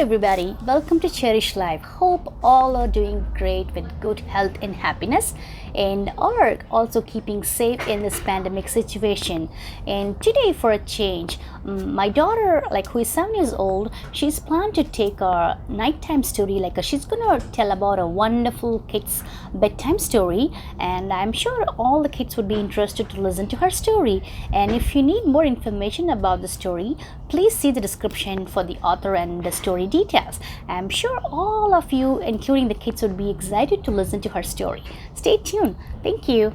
everybody, welcome to Cherish Life. Hope all are doing great with good health and happiness and are also keeping safe in this pandemic situation. And today, for a change, my daughter, who is 7 years old, she's planned to take a nighttime story. She's gonna tell about a wonderful kids bedtime story, and I'm sure all the kids would be interested to listen to her story. And if you need more information about the story, please see the description for the author and the story details. I'm sure all of you, including the kids, would be excited to listen to her story. Stay tuned. Thank you.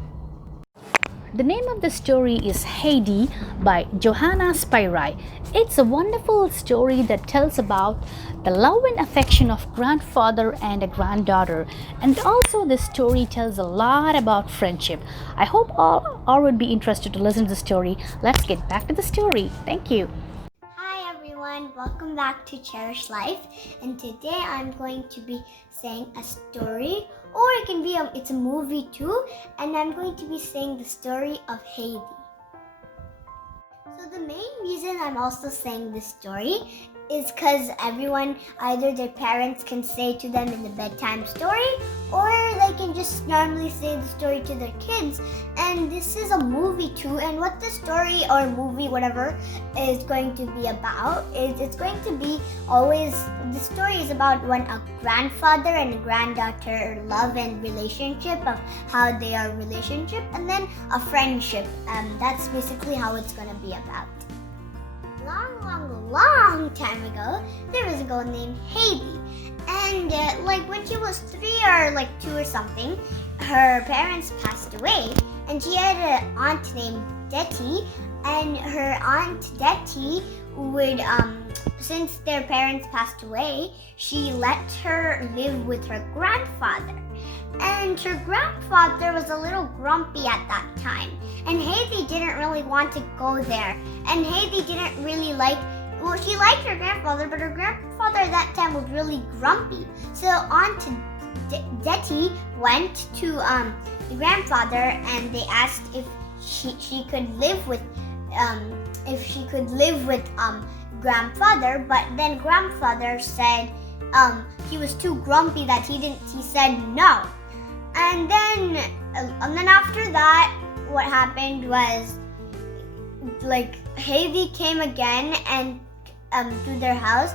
The name of the story is Heidi by Johanna Spyri. It's a wonderful story that tells about the love and affection of grandfather and a granddaughter. And also the story tells a lot about friendship. I hope all would be interested to listen to the story. Let's get back to the story. Thank you. Hi everyone, welcome back to Cherish Life, and today I'm going to be saying a story, or it can be it's a movie too, and I'm going to be saying the story of Heidi. So the main reason I'm also saying this story is because everyone, either their parents can say to them in the bedtime story, or they can just normally say the story to their kids. And this is a movie too, and what the story or movie, whatever, is going to be about is it's going to be always, the story is about when a grandfather and a granddaughter love and relationship, of how they are relationship, and then a friendship. That's basically how it's going to be about. Long time ago, there was a girl named Heidi, and when she was 3 or 2 or something, her parents passed away, and she had an aunt named Detty, and her aunt Detty would, since their parents passed away, she let her live with her grandfather. And her grandfather was a little grumpy at that time, and Heidi didn't really want to go there. And Heidi didn't really she liked her grandfather, but her grandfather at that time was really grumpy. So Aunt Detty went to the grandfather, and they asked if she could live with grandfather, but then grandfather said he was too grumpy that he said no. And then after that, what happened was Heidi came again and to their house,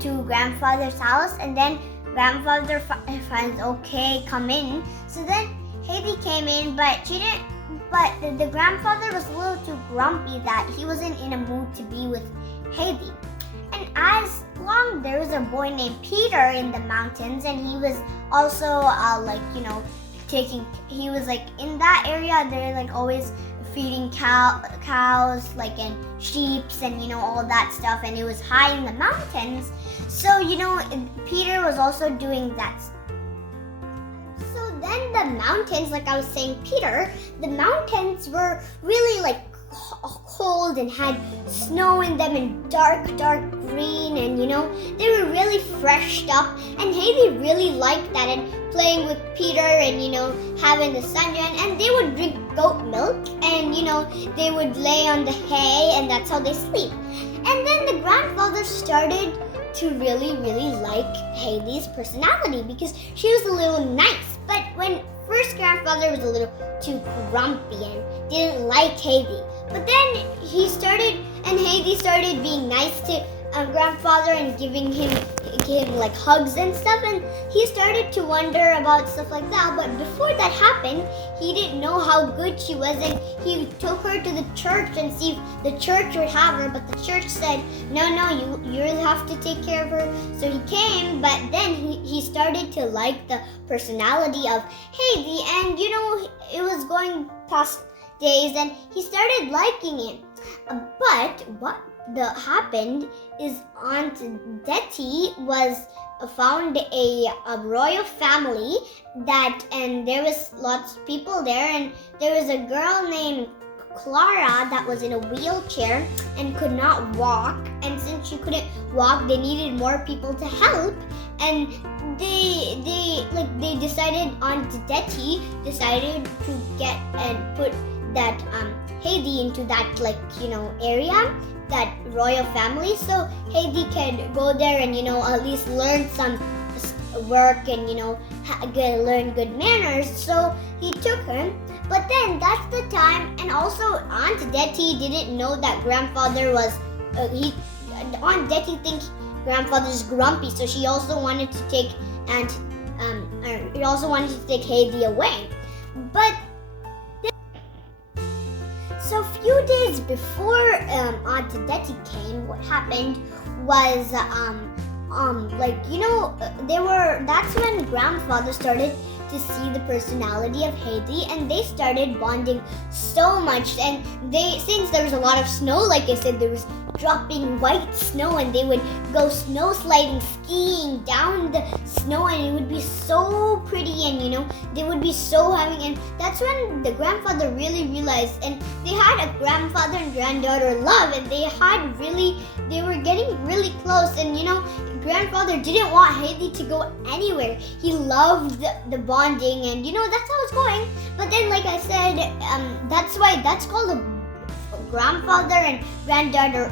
to grandfather's house, and then grandfather finds, okay, come in. So then Heidi came in, but she didn't. But the grandfather was a little too grumpy that he wasn't in a mood to be with Heidi. And there was a boy named Peter in the mountains, and he was also he was in that area. They're always feeding cows and sheep and all that stuff, and it was high in the mountains. So Peter was also doing that. So then the mountains, like I was saying, the mountains were really cold and had snow in them and dark green, and they were really freshed up, and Heidi really liked that, and playing with Peter and having the sunshine, and they would drink goat milk, and they would lay on the hay, and that's how they sleep. And then the grandfather started to really like Heidi's personality, because she was a little nice. But when first grandfather was a little too grumpy and didn't like Heidi. But then Heidi started being nice to grandfather and giving him hugs and stuff, and he started to wonder about stuff like that. But before that happened, he didn't know how good she was, and he took her to the church and see if the church would have her, but the church said, no, you really have to take care of her. So he came, but then he started to like the personality of Heidi, and it was going past days, and he started liking it. But what happened is Aunt Detty found a royal family and there was lots of people there, and there was a girl named Clara that was in a wheelchair and could not walk, and since she couldn't walk, they needed more people to help, and they decided, Aunt Detty decided to get and put that Heidi into that area, that royal family, so Heidi can go there and at least learn some work and learn good manners. So he took her, but then that's the time, and also Aunt Detty didn't know that grandfather was Aunt Detty think grandfather's grumpy, so she also wanted to take Heidi away. But so a few days before Aunt Detty came, what happened was that's when grandfather started to see the personality of Heidi, and they started bonding so much. And since there was a lot of snow, like I said, there was dropping white snow, and they would go snow sliding, skiing down the snow, and it would be so pretty, and they would be so having. And that's when the grandfather really realized, and they had a grandfather and granddaughter love, and they were getting really close. And grandfather didn't want Heidi to go anywhere. He loved the bonding, and that's how it's going. But then, like I said, that's called a grandfather and granddaughter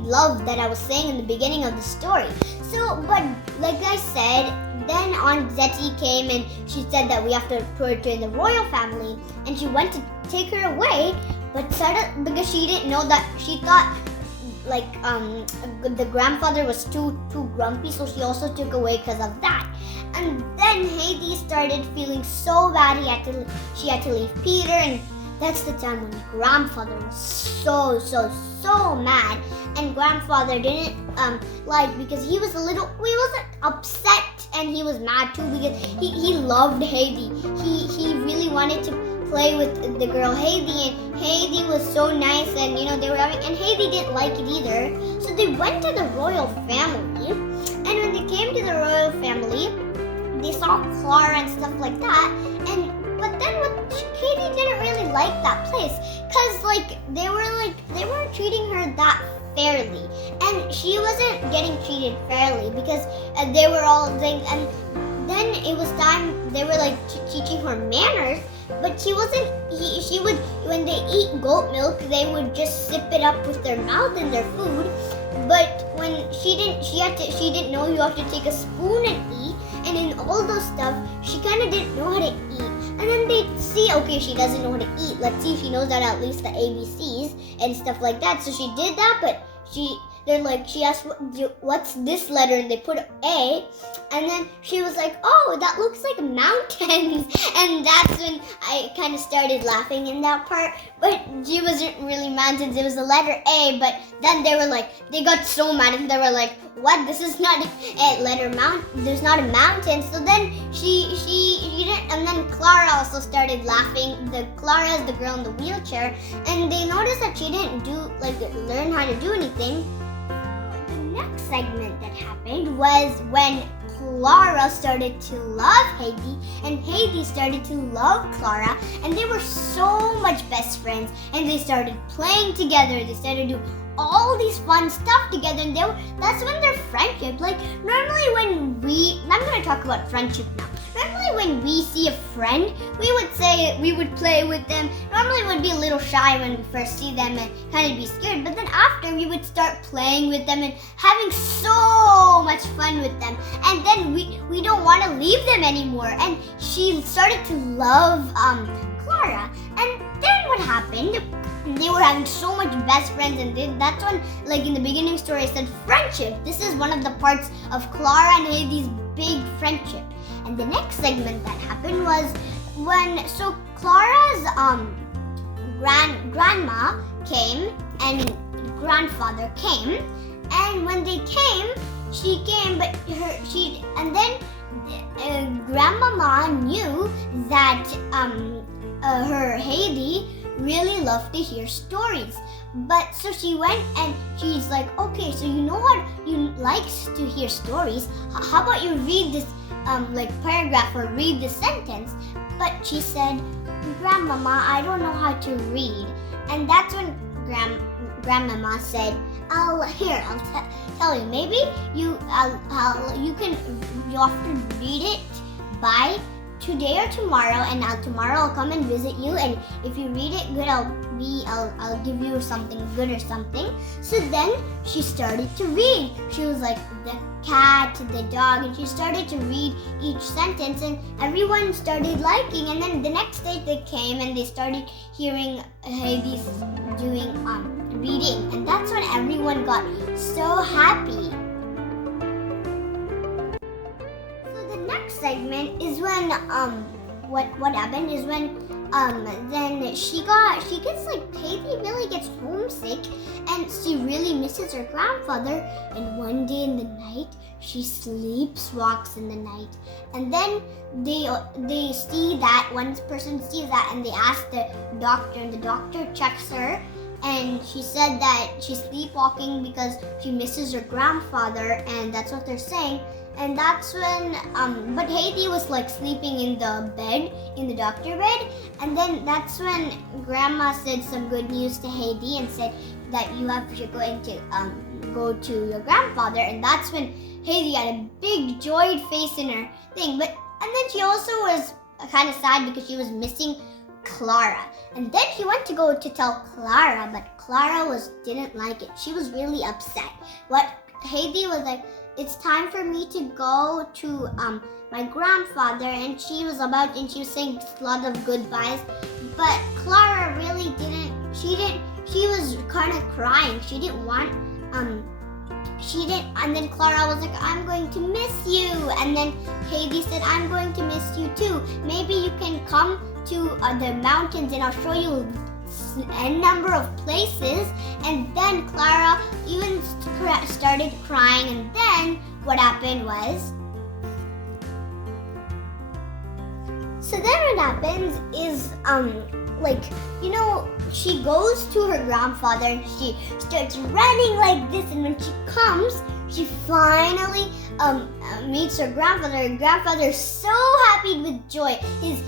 love that I was saying in the beginning of the story. So, but like I said, then Aunt Zetty came and she said that we have to put her in the royal family, and she went to take her away, but because she didn't know that, she thought the grandfather was too grumpy, so she also took away because of that. And then Heidi started feeling so bad. She had to leave Peter, and that's the time when grandfather was so mad. And grandfather didn't because he was upset, and he was mad too, because he loved Heidi. He really wanted to play with the girl Heidi, and Heidi was so nice, and they were having, and Heidi didn't like it either. So they went to the royal family, and when they came to the royal family, they saw Clara and stuff like that. But then Heidi didn't really like that place, because they weren't treating her that fairly, and she wasn't getting treated fairly, because they were all and then it was time, they were teaching her manners, but she wasn't. She would, when they eat goat milk, they would just sip it up with their mouth and their food. But when she didn't know you have to take a spoon and eat, and in all those stuff, she kind of didn't know how to eat. And then they see, okay, she doesn't know how to eat. Let's see if she knows that at least the ABCs and stuff like that. So she did that, but she asked, what's this letter? And they put A, and then she was like, oh, that looks like mountains. And that's when I kind of started laughing in that part. But she wasn't really mountains, it was the letter A. But then they got so mad, and they were like, what? This is not a letter there's not a mountain. So then she didn't, and then Clara also started laughing. Clara is the girl in the wheelchair, and they noticed that she didn't learn how to do anything. The next segment that happened was when Clara started to love Heidi, and Heidi started to love Clara, and they were so much best friends, and they started playing together. They started to do all these fun stuff together, and that's when their friendship, normally I'm going to talk about friendship now. Normally when we see a friend, we would play with them. Normally we would be a little shy when we first see them and kind of be scared, but then after we would start playing with them and having so much fun with them, and then we don't want to leave them anymore. And she started to love Clara, and then what happened? They were having so much best friends, and that's when, in the beginning story, I said friendship. This is one of the parts of Clara and Heidi's big friendship. And the next segment that happened was when Clara's grandma came and grandfather came, and when they came, grandmama knew that her Heidi really loved to hear stories. But so she went and she's like, okay, so you know what, you likes to hear stories. How about you read this paragraph or read this sentence? But she said, Grandmama, I don't know how to read. And that's when Grandmama said, I'll tell you. Maybe you have to read it by today or tomorrow, and tomorrow I'll come and visit you, and if you read it good, I'll give you something good or something. So then she started to read. She was like the cat, the dog, and she started to read each sentence, and everyone started liking. And then the next day they came and they started hearing Heidi doing reading, and that's when everyone got so happy. Next segment is when what happened is when then she gets like Heidi really gets homesick, and she really misses her grandfather. And one day in the night she sleepwalks in the night, and then they see that one person sees that, and they ask the doctor, and the doctor checks her, and she said that she's sleepwalking because she misses her grandfather, and that's what they're saying. And that's when, but Heidi was like sleeping in the bed, in the doctor bed. And then that's when Grandma said some good news to Heidi and said that you're going to go to your grandfather. And that's when Heidi had a big joyed face in her thing. And then she also was kind of sad because she was missing Clara. And then she went to go to tell Clara, but Clara didn't like it. She was really upset. What Heidi was like, it's time for me to go to my grandfather, and she was saying a lot of goodbyes, but Clara really didn't, she was kind of crying. She didn't want, and then Clara was like, I'm going to miss you. And then Heidi said, I'm going to miss you too. Maybe you can come to the mountains and I'll show you a number of places. And then Clara even started crying, and then what happened was, what happens is she goes to her grandfather and she starts running like this, and when she comes, she finally meets her grandfather. Her grandfather is so happy with joy. His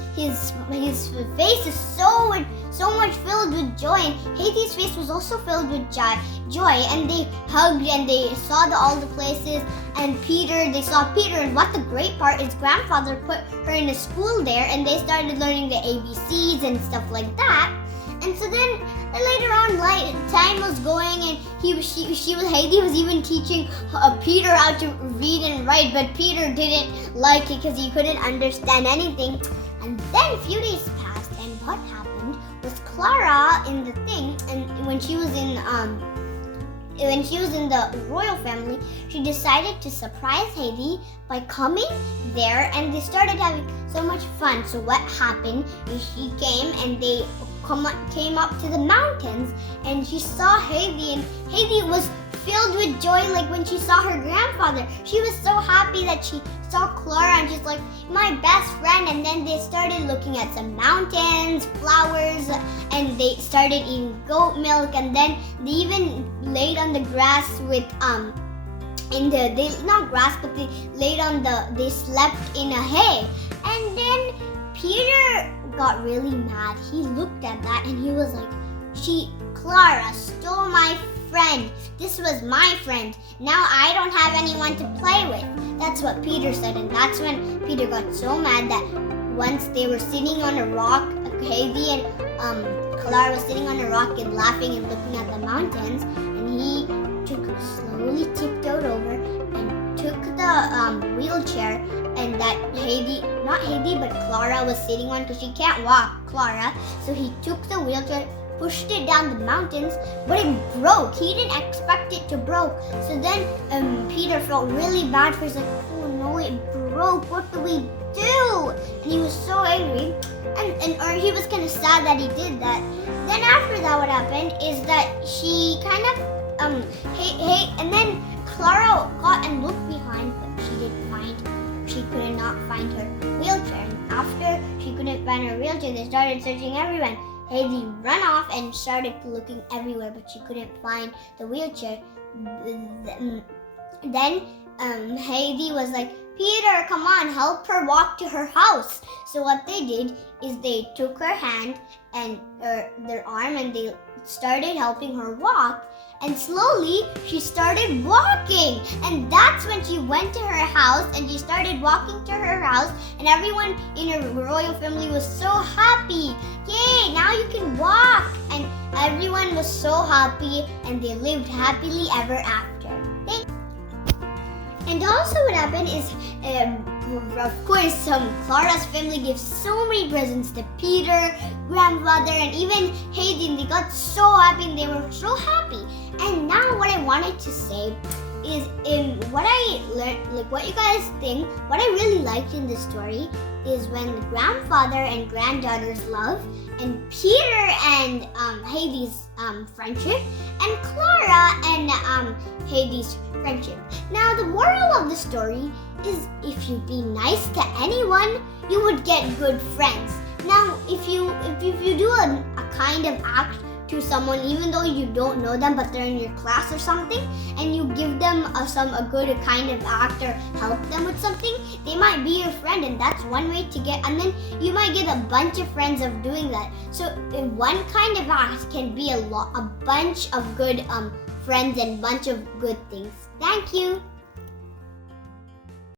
face is so much filled with joy, and Heidi's face was also filled with joy. And they hugged and they saw all the places. And they saw Peter. And what the great part is, grandfather put her in a school there, and they started learning the ABCs and stuff like that. And so then later on, time was going, and Heidi was even teaching Peter how to read and write, but Peter didn't like it because he couldn't understand anything. And then a few days passed, and what happened was Clara in the thing, and when she was in the royal family, she decided to surprise Heidi by coming there, and they started having so much fun. So what happened is she came, and they came up to the mountains, and she saw Heidi, and Heidi was filled with joy. Like when she saw her grandfather, she was so happy that she saw Clara, and she's like, my best friend. And then they started looking at some mountains, flowers, and they started eating goat milk, and then they even laid on the grass with they slept in a hay. And then Peter got really mad. He looked at that and he was like, Clara stole my friend. This was my friend. Now I don't have anyone to play with. That's what Peter said. And that's when Peter got so mad that once they were sitting on a rock, Heidi and Clara was sitting on a rock and laughing and looking at the mountains, and he slowly tiptoed over and took the wheelchair, and that not Heidi, but Clara was sitting on, because she can't walk, Clara. So he took the wheelchair, pushed it down the mountains, but it broke. He didn't expect it to broke. So then Peter felt really bad, for he's like, oh no, it broke. What do we do? And he was so angry, or he was kind of sad that he did that. Then after that, what happened is that she kind of and then Clara got and looked behind, but she could not find her wheelchair. And after she couldn't find her wheelchair, they started searching everywhere. Heidi ran off and started looking everywhere, but she couldn't find the wheelchair. Then Heidi was like, Peter, come on, help her walk to her house. So what they did is they took her hand and their arm and they started helping her walk. And slowly she started walking. And that's when she went to her house and she started walking to her house. And everyone in her royal family was so happy. Yay, now you can walk. And everyone was so happy and they lived happily ever after. And also what happened is, of course, Clara's family gives so many presents to Peter, grandfather, and even Heidi. And they got so happy and they were so happy. And now what I wanted to say is what I learned, like what you guys think, what I really liked in this story is when the grandfather and granddaughter's love, and Peter and Heidi's friendship, and Clara and Heidi's friendship. Now the moral of the story is if you be nice to anyone, you would get good friends. Now if you do a kind of act to someone, even though you don't know them but they're in your class or something, and you give them a good kind of act or help them with something, they might be your friend, and that's one way to get, and then you might get a bunch of friends of doing that. So one kind of act can be a bunch of good friends and bunch of good things. Thank you.